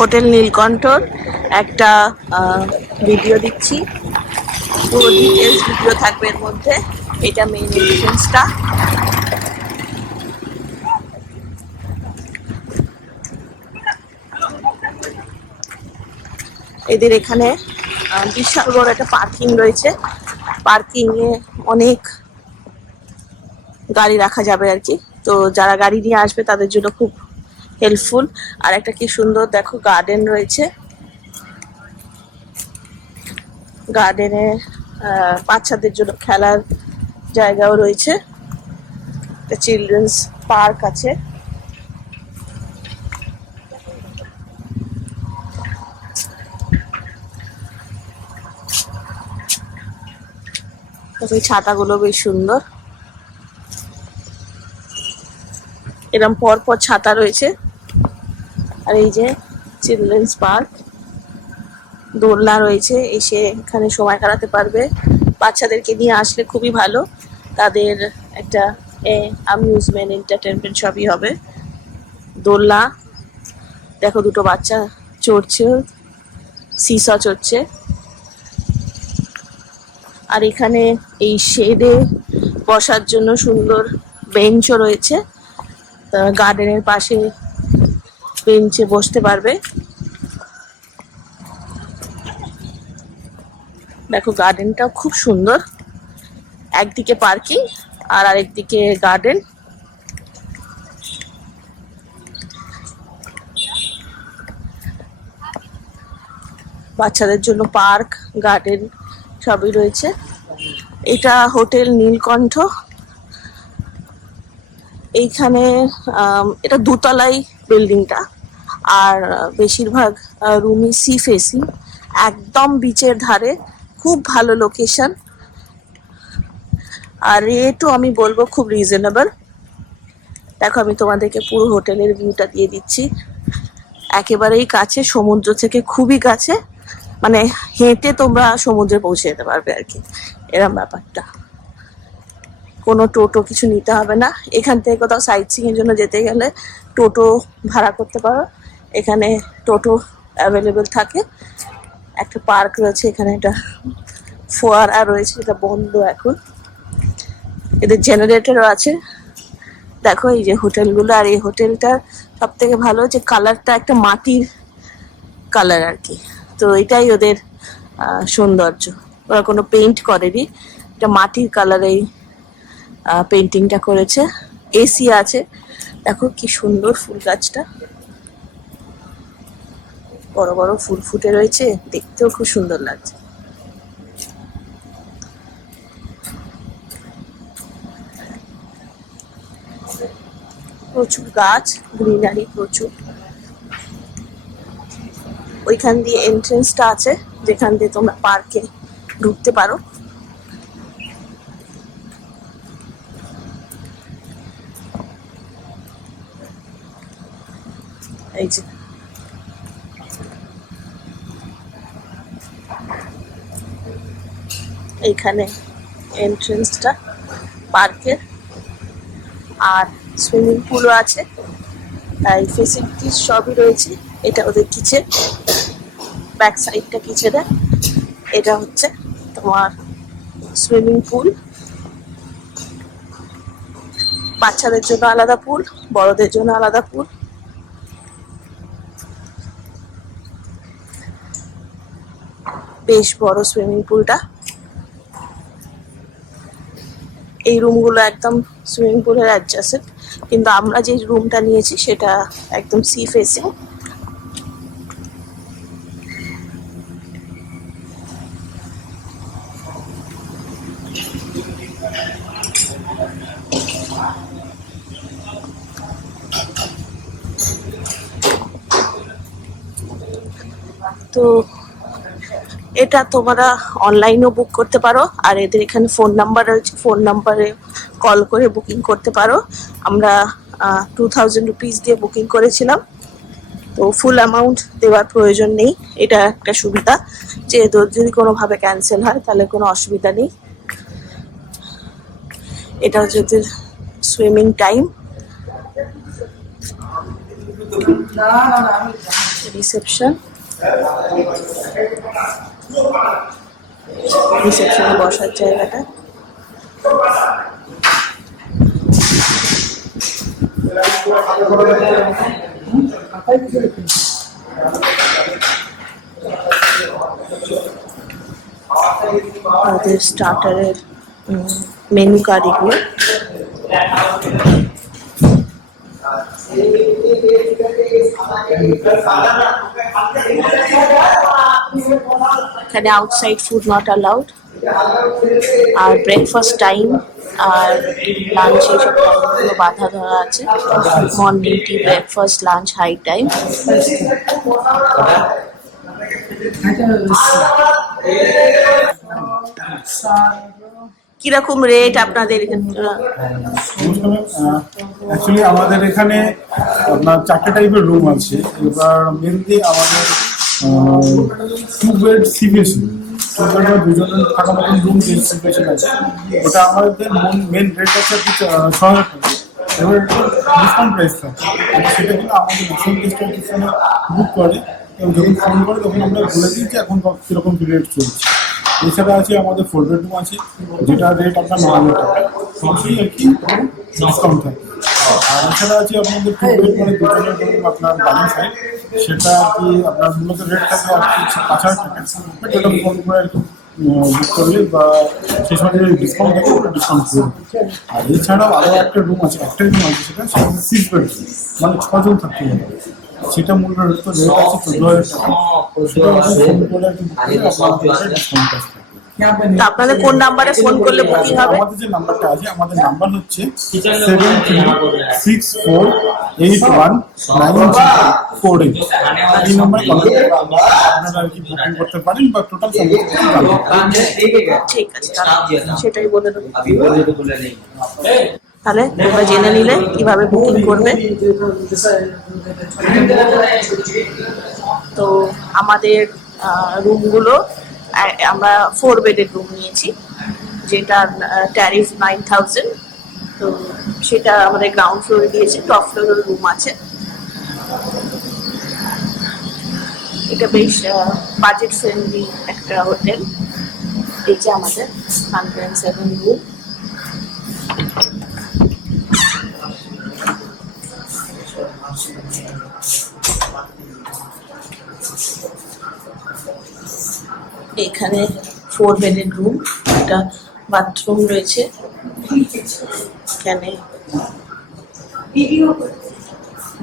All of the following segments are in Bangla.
হোটেল নীলকণ্ঠর একটা ভিডিও দিচ্ছি, পুরো ডিটেলস ভিডিও থাকবে এর মধ্যে। এটা মেইন এন্ট্রান্সটা। এদের এখানে বিশাল বড় একটা পার্কিং রয়েছে। পার্কিং এ অনেক গাড়ি রাখা যাবে আর কি। তো যারা গাড়ি নিয়ে আসবে তাদের জন্য খুব হেল্পফুল। আর একটা কি সুন্দর দেখো গার্ডেন রয়েছে। গার্ডেনে বাচ্চাদের জন্য খেলার জায়গাও রয়েছে। একটা চিলড্রেন্স পার্ক আছে। এই ছাতাগুলো বেশ সুন্দর। এরকম পর ছাতা রয়েছে। আর এই যে চিলড্রেন্স পার্ক, দোলনা রয়েছে, এসে এখানে সময় কাটাতে পারবে। বাচ্চাদেরকে নিয়ে আসলে খুবই ভালো, তাদের একটা অ্যামিউজমেন্ট এন্টারটেনমেন্ট সবই হবে। দোলনা দেখো, দুটো বাচ্চা চড়ছে, সিস চড়ছে। আর এখানে এই শেডে বসার জন্য সুন্দর বেঞ্চও রয়েছে। গার্ডেনের পাশে বেঞ্চে বসতে পারবে। দেখো গার্ডেনটাও খুব সুন্দর, একদিকে পার্কিং আর আরেকদিকে গার্ডেন। বাচ্চাদের জন্য পার্ক, গার্ডেন সবই রয়েছে। এটা হোটেল নীলকণ্ঠ। এইখানে এটা দুতলাই বিল্ডিংটা, আর বেশিরভাগ রুমই সি ফেসিং, একদম বিচের ধারে। খুব ভালো লোকেশন, আর রেটও আমি বলবো খুব রিজনেবল। দেখো আমি তোমাদেরকে পুরো হোটেলের ভিউটা দিয়ে দিচ্ছি। একেবারেই কাছে, সমুদ্র থেকে খুবই কাছে, মানে হেঁটে তোমরা সমুদ্রে পৌঁছে যেতে পারবে আর কি, এরম ব্যাপারটা। কোনো টোটো কিছু নিতে হবে না। এখান থেকে কোথাও সাইট সিইং এর জন্য যেতে গেলে টোটো ভাড়া করতে পারো, এখানে টোটো অ্যাভেলেবেল থাকে। একটা পার্ক রয়েছে এখানে, একটা ফোয়ারা রয়েছে, এটা বন্ধ এখন। এদের জেনারেটরও আছে। দেখো এই যে হোটেলগুলো, আর এই হোটেলটার সব থেকে ভালো যে কালারটা একটা মাটির কালার আর কি। তো এটাই ওদের সৌন্দর্য, ওরা কোনো পেইন্ট করেনি, এটা মাটির কালারে পেন্টিংটা করেছে। এসি আছে, দেখো কি সুন্দর ফুল গাছটা, বড় বড় ফুল ফুটে রয়েছে, দেখতেও খুব সুন্দর লাগছে। প্রচুর গাছ, গ্রিনারি প্রচুর। ওইখান দিয়ে এন্ট্রেন্সটা আছে, যেখান দিয়ে তোমরা পার্কে ঢুকতে পারো। এই যে এইখানে এন্ট্রেন্সটা পার্কের, আর সুইমিং পুলও আছে। তাই ফেসিলিটিস সবই রয়েছে। এটা ওদের কিচেন, ব্যাক সাইডটা কিচেনের। এটা হচ্ছে তোমার সুইমিং পুল, বাচ্চাদের জন্য আলাদা পুল, বড়দের জন্য আলাদা পুল। বেশ বড় সুইমিং পুলটা। এই রুমগুলো একদম সুইমিং পুলের অ্যাডজাসেন্ট, কিন্তু আমরা যে রুমটা নিয়েছি সেটা একদম সি ফেসিং। তো এটা তোমরা অনলাইনেও বুক করতে পারো, আর এদের এখানে ফোন নাম্বার রয়েছে, ফোন নাম্বারে কল করে বুকিং করতে পারো। আমরা 2000 রুপিস দিয়ে বুকিং করেছিলাম, তো ফুল অ্যামাউন্ট দেওয়ার প্রয়োজন নেই। এটা একটা সুবিধা, যে যদি কোনোভাবে ক্যান্সেল হয় তাহলে কোনো অসুবিধা নেই। এটা হচ্ছে সুইমিং টাইম। রিসেপশন, রিসেপশনে বসার জায়গাটা। আমাদের স্টার্টারের মেনু কার্ড এগুলো। এখানে আউটসাইড ফুড নট অ্যালাউড, আর ব্রেকফাস্ট টাইম আর লাঞ্চ এইসব টাইমগুলো বাধা ধরা আছে। Morning tea, breakfast, lunch, high time. কিরকম রেট আপনাদের? অ্যাকচুয়ালি আমাদের এখানে আপনার 4টে টাইপের রুম আছে। এবার মেনলি আমাদের 2 বেড সিবিএসি, 2 বেড বা 2 জনের থাকার মতন রুম যে সিচুয়েশন আছে, ওটা আমাদের মেন রেট আছে 6,000 টাকা। এবার ডিসকাউন্ট প্রাইস থাকে, সেটা কিন্তু আমাদের ম্যাক্সিমাম গেস্টরা ফোনে বুক করে এবং যখন ফোন করে তখন আমরা বলে দিই যে এখন কীরকম রেট চলছে। এছাড়া আছে আমাদের 4 বেডরুম আছে, যেটা রেট আপনার 9,000 টাকা, সবই আর কি ডিসকাউন্ট থাকে। আর এছাড়া আছে আপনাদের 2 বেড মানে 2 জনের ধরুন আপনার বাড়ি সাইড, সেটা আর কি আপনার মূলত রেট থাকে আর কি 5,000 টাকা। বাট এটা ফোন করে আর কি বুক করলে বা সেই সময় যদি ডিসকাউন্ট থাকে ওটা ডিসকাউন্ট করে। আর এছাড়াও আরও একটা রুম আছে, একটা রুম আছে সেটা 6 বেডরুম, মানে 6 জন থাকতে হবে। সেটা মূল্য রেট আছে 14,000 টাকা। সেটা ফোন করে আর কি ডিসকাউন্ট আছে। তো আপনাদের কোন নাম্বারে ফোন করলে বুকিং হবে? আমাদের যে নাম্বারটা আছে, আমাদের নাম্বার হচ্ছে 7364819048। এই নাম্বারে কল করে আপনারা আর কি বুকিং করতে পারেন বা টোটাল ঠিক আছে, সেটাই বলে দেবো। তাহলে তোমরা জেনে নিলে কিভাবে বুকিং করবে। তো আমাদের রুমগুলো আমরা 4 বেডের রুম নিয়েছি, যেটার ট্যারিফ 9,000। তো সেটা আমাদের গ্রাউন্ড ফ্লোরে দিয়েছে, টপ ফ্লোরের রুম আছে। এটা বেশ বাজেট ফ্রেন্ডলি একটা হোটেল। এই যে আমাদের 107 রুম। এখানে 4 বেডের রুম, একটা বাথরুম রয়েছে। এখানে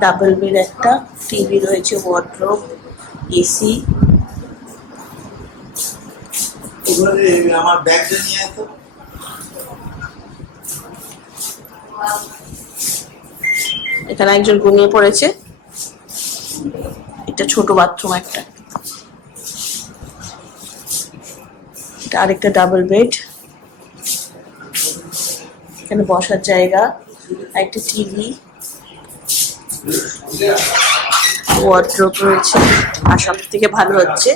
ডাবল বেড, একটা টিভি রয়েছে, ওয়ার্ডরোব, এসি। আমার ব্যাগটা নিয়ে আসো। এখানে একজন ঘুমিয়ে পড়েছে। এটা ছোট বাথরুম একটা। এটা আরেকটা ডাবল বেড। এখানে বসার জায়গা, একটা টিভি, ওয়ার্ডরোব রয়েছে। আর সব থেকে ভালো হচ্ছে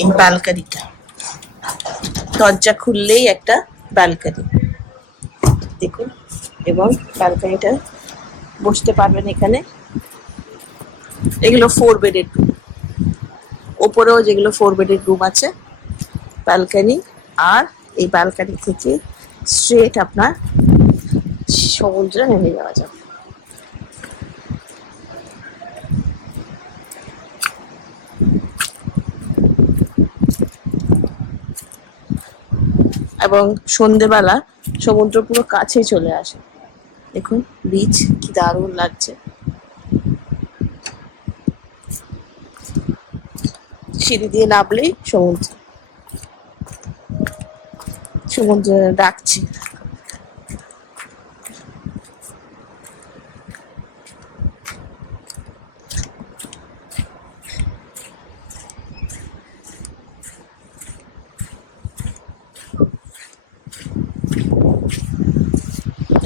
এই ব্যালকনিটা। দরজা খুললেই একটা ব্যালকনি দেখুন, এবং ব্যালকনিটা বসতে পারবেন এখানে। এগুলো 4 বেডের রুম। ওপরেও যেগুলো 4 বেডের রুম আছে, ব্যালকনি। আর এই ব্যালকনি থেকে স্ট্রেট আপনার সমুদ্রে নেমে যাওয়া যাবে। এবং সন্ধেবেলা সমুদ্র পুরো কাছে চলে আসে। দেখুন বিচ কি দারুণ লাগছে। সিঁড়ি দিয়ে নামলেই সমুদ্র, সমুদ্র ডাকছে।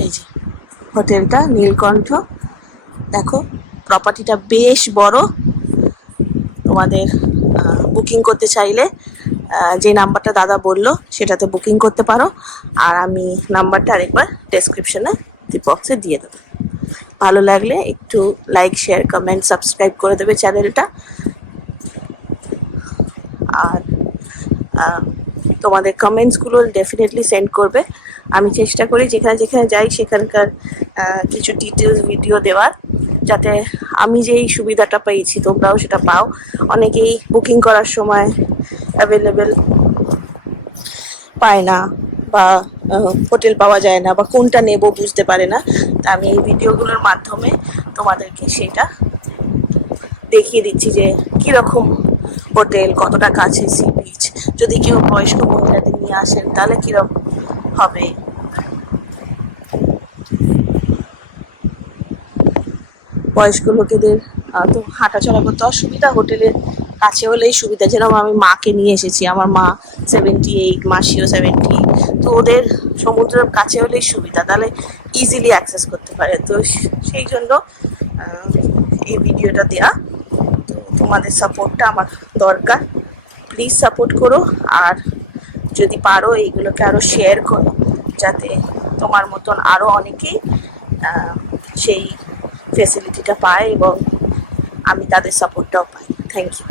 এই যে হোটেলটা নীলকণ্ঠ। দেখো প্রপার্টিটা বেশ বড়। তোমাদের বুকিং করতে চাইলে যে নাম্বারটা দাদা বললো সেটাতে বুকিং করতে পারো। আর আমি নাম্বারটা আরেকবার ডেসক্রিপশনে বক্সে দিয়ে দেবো। ভালো লাগলে একটু লাইক, শেয়ার, কমেন্ট, সাবস্ক্রাইব করে দেবে চ্যানেলটা। আর তোমাদের কমেন্টসগুলো ডেফিনেটলি সেন্ড করবে। আমি চেষ্টা করি যেখানে যেখানে যাই সেখানকার কিছু ডিটেলস ভিডিও দেওয়ার, যাতে আমি যেই সুবিধাটা পেয়েছি তোমরাও সেটা পাও। অনেকেই বুকিং করার সময় অ্যাভেলেবেল পায় না, বা হোটেল পাওয়া যায় না, বা কোনটা নেব বুঝতে পারে না। তা আমি এই ভিডিওগুলোর মাধ্যমে তোমাদেরকে সেটা দেখিয়ে দিচ্ছি যে কীরকম হোটেল, কতটা কাছে সি বিচ, যদি কেউ বয়স্ক মহিলাদের নিয়ে আসেন তাহলে কীরকম হবে। বয়স্ক লোকেদের তো হাঁটাচলা করতে অসুবিধা, হোটেলের কাছে হলেই সুবিধা। যেরকম আমি মাকে নিয়ে এসেছি, আমার মা 78, মাসিও 78, তো ওদের সমুদ্রের কাছে হলেই সুবিধা, তাহলে ইজিলি অ্যাক্সেস করতে পারে। তো সেই জন্য এই ভিডিওটা দেয়া। তো তোমাদের সাপোর্টটা আমার দরকার, প্লিজ সাপোর্ট করো। আর যদি পারো এইগুলোকে আরও শেয়ার করো, যাতে তোমার মতন আরও অনেকেই সেই ফেসিলিটিটা পায় এবং আমি তাদের সাপোর্টটাও পাই। Thank you.